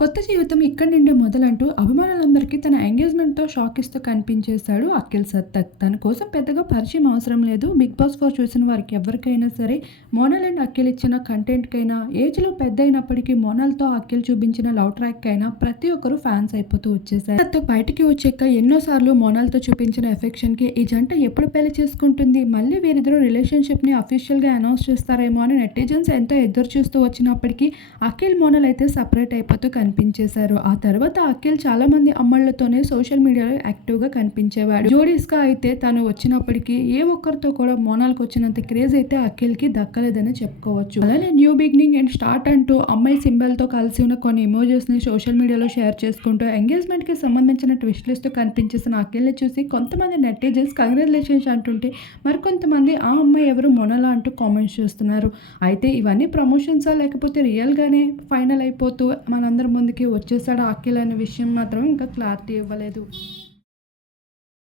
కొత్త జీవితం ఇక్కడి నుండే మొదలంటూ అభిమానులందరికీ తన ఎంగేజ్మెంట్తో షాక్ ఇస్తూ కనిపించేశాడు అఖిల్ సత్తక్ తన కోసం పెద్దగా పరిచయం అవసరం లేదు. బిగ్ బాస్ ఫోర్ చూసిన వారికి ఎవరికైనా సరే మోనల్ అండ్ అఖిల్ ఇచ్చిన కంటెంట్కైనా ఏజ్లో పెద్ద అయినప్పటికీ మోనల్తో అఖిల్ చూపించిన లవ్ ట్రాక్ అయినా ప్రతి ఒక్కరు ఫ్యాన్స్ అయిపోతూ వచ్చేసారు సత్తక్ బయటికి వచ్చాక ఎన్నోసార్లు మోనల్తో చూపించిన ఎఫెక్షన్కి ఈ జంట ఎప్పుడు పెళ్ళి చేసుకుంటుంది? మళ్ళీ వీరిద్దరూ రిలేషన్షిప్ని అఫీషియల్గా అనౌన్స్ చేస్తారేమో అని నెటిజన్స్ ఎంతో ఎదురు చూస్తూ వచ్చినప్పటికీ అఖిల్ మోనల్ అయితే సపరేట్ అయిపోతూ కనిపించేశారు. ఆ తర్వాత అఖిల్ చాలా మంది అమ్మళ్ళతోనే సోషల్ మీడియాలో యాక్టివ్గా కనిపించేవాడు. జోడీస్గా అయితే తను వచ్చినప్పటికీ ఏ ఒక్కరితో కూడా మోనాల్కి వచ్చినంత క్రేజ్ అయితే అఖిల్కి దక్కలేదని చెప్పుకోవచ్చు. అలానే న్యూ బిగినింగ్ అండ్ స్టార్ట్ అంటూ అమ్మాయి సింబల్తో కలిసి ఉన్న కొన్ని ఇమోజెస్ని సోషల్ మీడియాలో షేర్ చేసుకుంటూ ఎంగేజ్మెంట్కి సంబంధించిన ట్విస్ట్ లిస్ట్ కనిపించేసిన అఖిల్ని చూసి కొంతమంది నెటిజన్స్ కంగ్రాచులేషన్స్ అంటుంటే మరికొంతమంది ఆ అమ్మాయి ఎవరు మొనలా అంటూ కామెంట్స్ చేస్తున్నారు. అయితే ఇవన్నీ ప్రమోషన్సా లేకపోతే రియల్గానే ఫైనల్ అయిపోతూ మనందరం ముందుకి వచ్చేసాడు అఖిల్ అనే విషయం మాత్రం ఇంకా క్లారిటీ ఇవ్వలేదు.